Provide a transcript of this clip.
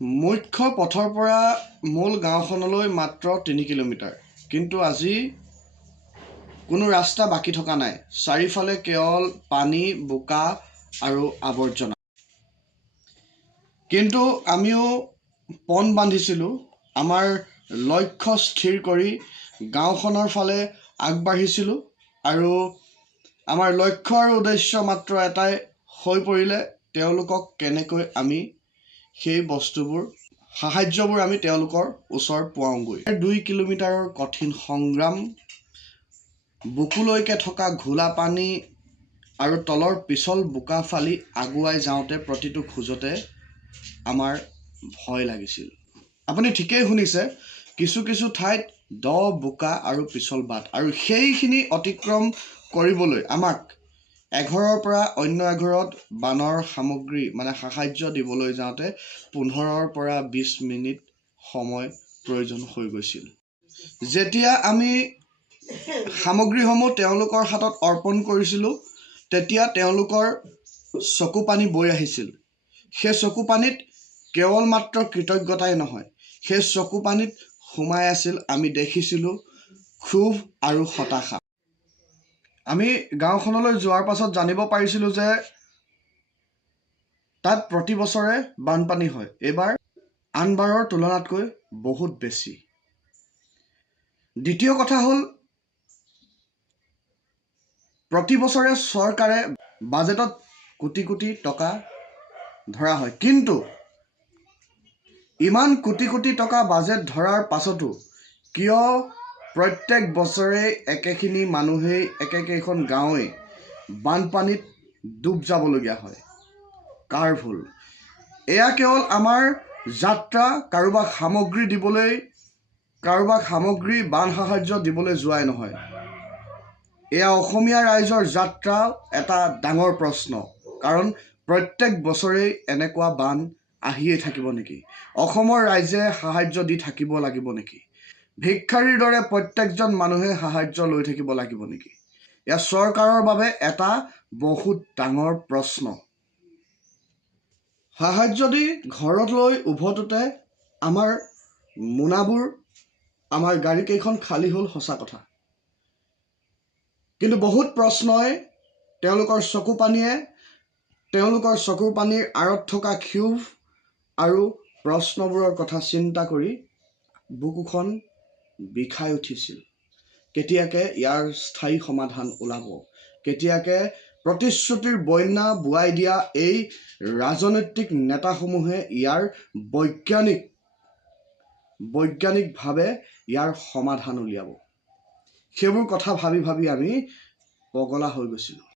মুখ্য পথৰ পৰা মূল গাঁওখনলৈ মাত্ৰ ৩ কিলোমিটাৰ, কিন্তু আজি কোনো ৰাস্তা বাকী থকা নাই। চাৰিওফালে কেৱল পানী, বোকা আৰু আৱৰ্জনা। কিন্তু আমিও পণ বান্ধিছিলোঁ, আমাৰ লক্ষ্য স্থিৰ কৰি গাঁওখনৰ ফালে আগবাঢ়িছিলোঁ আৰু আমাৰ লক্ষ্য আৰু উদ্দেশ্য মাত্ৰ এটাই হৈ পৰিলে, তেওঁলোকক কেনেকৈ আমি সেই বস্তুবোৰ সাহায্যবোৰ আমি তেওঁলোকৰ ওচৰ পোৱাওঁগৈ। ২ কিলোমিটাৰৰ কঠিন সংগ্ৰাম, বুকুলৈকে থকা ঘোলা পানী আৰু তলৰ পিছল বোকা ফালি আগুৱাই যাওঁতে প্ৰতিটো খোজতে আমাৰ ভয় লাগিছিল। আপুনি ঠিকেই শুনিছে, কিছু কিছু ঠাইত দ বোকা আৰু পিছল বাট, আৰু সেইখিনি অতিক্ৰম কৰিবলৈ আমাক এঘৰৰ পৰা অন্য এঘৰত বানৰ সামগ্ৰী সাহায্য দিবলৈ যাওঁতে ১৫ৰ পৰা ২০ মিনিট সময় প্ৰয়োজন হৈ গৈছিল। যেতিয়া আমি সামগ্ৰীসমূহ তেওঁলোকৰ হাতত অৰ্পণ কৰিছিলোঁ, তেতিয়া তেওঁলোকৰ চকু পানী বৈ আহিছিল। সেই চকু পানীত কেৱল মাত্ৰ কৃতজ্ঞতাই নহয়, সেই চকু পানীত সোমাই আছিল, আমি দেখিছিলোঁ, ক্ষোভ আৰু হতাশা। আমি গাঁওখনলৈ যোৱাৰ পাছত জানিব পাৰিছিলোঁ যে তাত প্ৰতি বছৰে বানপানী হয়। এইবাৰ আনবাৰৰ তুলনাতকৈ বহুত বেছি। দ্বিতীয় কথা হ'ল, প্ৰতি বছৰে চৰকাৰে বাজেটত কোটি কোটি টকা ধৰা হয়, কিন্তু ইমান কোটি কোটি টকা বাজেট ধৰাৰ পাছতো কিয় প্ৰত্যেক বছৰেই একেখিনি মানুহেই, একেকেইখন গাঁৱেই বানপানীত ডুব যাবলগীয়া হয়? কাৰ ভুল? এয়া কেৱল আমাৰ যাত্ৰা কাৰোবাক সামগ্ৰী দিবলৈ, কাৰোবাক সামগ্ৰী বান সাহায্য দিবলৈ যোৱাই নহয়। এয়া অসমীয়া ৰাইজৰ যাত্ৰা এটা ডাঙৰ প্ৰশ্ন, কাৰণ প্ৰত্যেক বছৰেই এনেকুৱা বান আহিয়েই থাকিব নেকি? অসমৰ ৰাইজে সাহায্য দি থাকিব লাগিব নেকি? ভিক্ষাৰীৰ দৰে প্ৰত্যেকজন মানুহে সাহায্য লৈ থাকিব লাগিব নেকি? এয়া চৰকাৰৰ বাবে এটা বহুত ডাঙৰ প্ৰশ্ন। সাহায্য দি ঘৰত লৈ উভতোতে আমাৰ মোনাবোৰ, আমাৰ গাড়ীকেইখন খালী হ'ল সঁচা কথা, কিন্তু বহুত প্ৰশ্নই তেওঁলোকৰ চকু পানীয়ে, তেওঁলোকৰ চকুৰ পানীৰ আঁৰত থকা ক্ষোভ আৰু প্ৰশ্নবোৰৰ কথা চিন্তা কৰি বুকুখন বিষাই উঠিছিল। কেতিয়াকে ইয়াৰ স্থায়ী সমাধান ওলাব? কেতিয়াকে প্ৰতিশ্ৰুতিৰ বন্যা বোৱাই দিয়া এই ৰাজনৈতিক নেতাসমূহে ইয়াৰ বৈজ্ঞানিকভাৱে ইয়াৰ সমাধান উলিয়াব? সেইবোৰ কথা ভাবি ভাবি আমি পগলা হৈ গৈছিলোঁ।